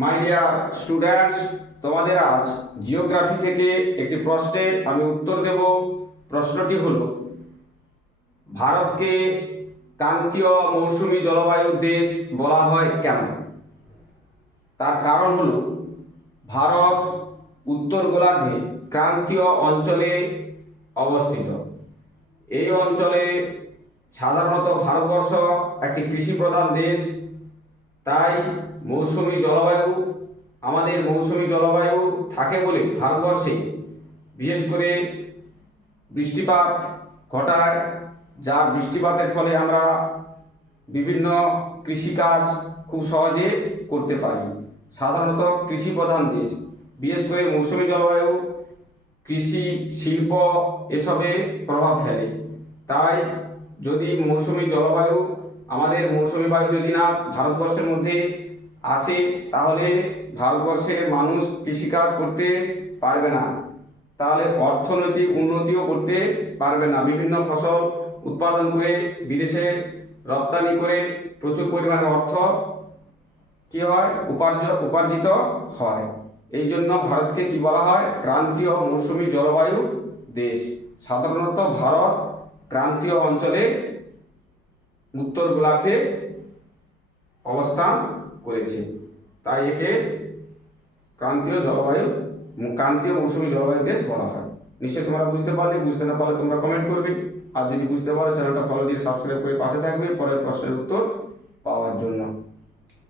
My students তোমাদের আজ geography থেকে একটি প্রশ্নের আমি উত্তর দেব। প্রশ্নটি হল, ভারতকে ক্রান্তীয় মৌসুমী জলবায়ুর দেশ বলা হয় কেন? তার কারণ হল, ভারত উত্তর গোলার্ধে ক্রান্তীয় অঞ্চলে অবস্থিত। এই অঞ্চলে সাধারণত ভারতবর্ষ একটি কৃষি প্রধান দেশ। তাই মৌসুমি জলবায়ু আমাদের মৌসুমি জলবায়ু থাকে বলে ভারতবর্ষে, বিশেষ করে বৃষ্টিপাত ঘটায় যা বৃষ্টিপাতের ফলে আমরা বিভিন্ন কৃষিকাজ খুব সহজে করতে পারি। সাধারণত কৃষি প্রধান দেশ। বিশেষ করে মৌসুমী জলবায়ু কৃষি, শিল্প এসবে প্রভাব ফেলে। তাই যদি মৌসুমি জলবায়ু আমাদের মৌসুমী বায়ু যদি না ভারতবর্ষের মধ্যে আসে, তাহলে ভারতবর্ষের মানুষ কৃষিকাজ করতে পারবে না। তাহলে অর্থনৈতিক উন্নতিও করতে পারবে না। বিভিন্ন ফসল উৎপাদন করে বিদেশে রপ্তানি করে প্রচুর পরিমাণে অর্থ কি হয়? উপার্জ, উপার্জিত হয়। এই জন্য ভারতকে কি বলা হয়? ক্রান্তীয় মৌসুমী জলবায়ু দেশ। সাধারণত ভারত ক্রান্তীয় অঞ্চলে উত্তর গোলার্ধে অবস্থান করেছে। তাই একে ক্রান্তীয় জলবায়ু ক্রান্তীয় মৌসুমী জলবায়ু দেশ বলা হয়। নিশ্চয়ই তোমরা বুঝতে পারলে, বুঝতে না পারলে তোমরা কমেন্ট করবে। আর যদি বুঝতে পারো চ্যানেলটা ফলো দিয়ে সাবস্ক্রাইব করে পাশে থাকবে। পরের প্রশ্নের উত্তর পাওয়ার জন্য।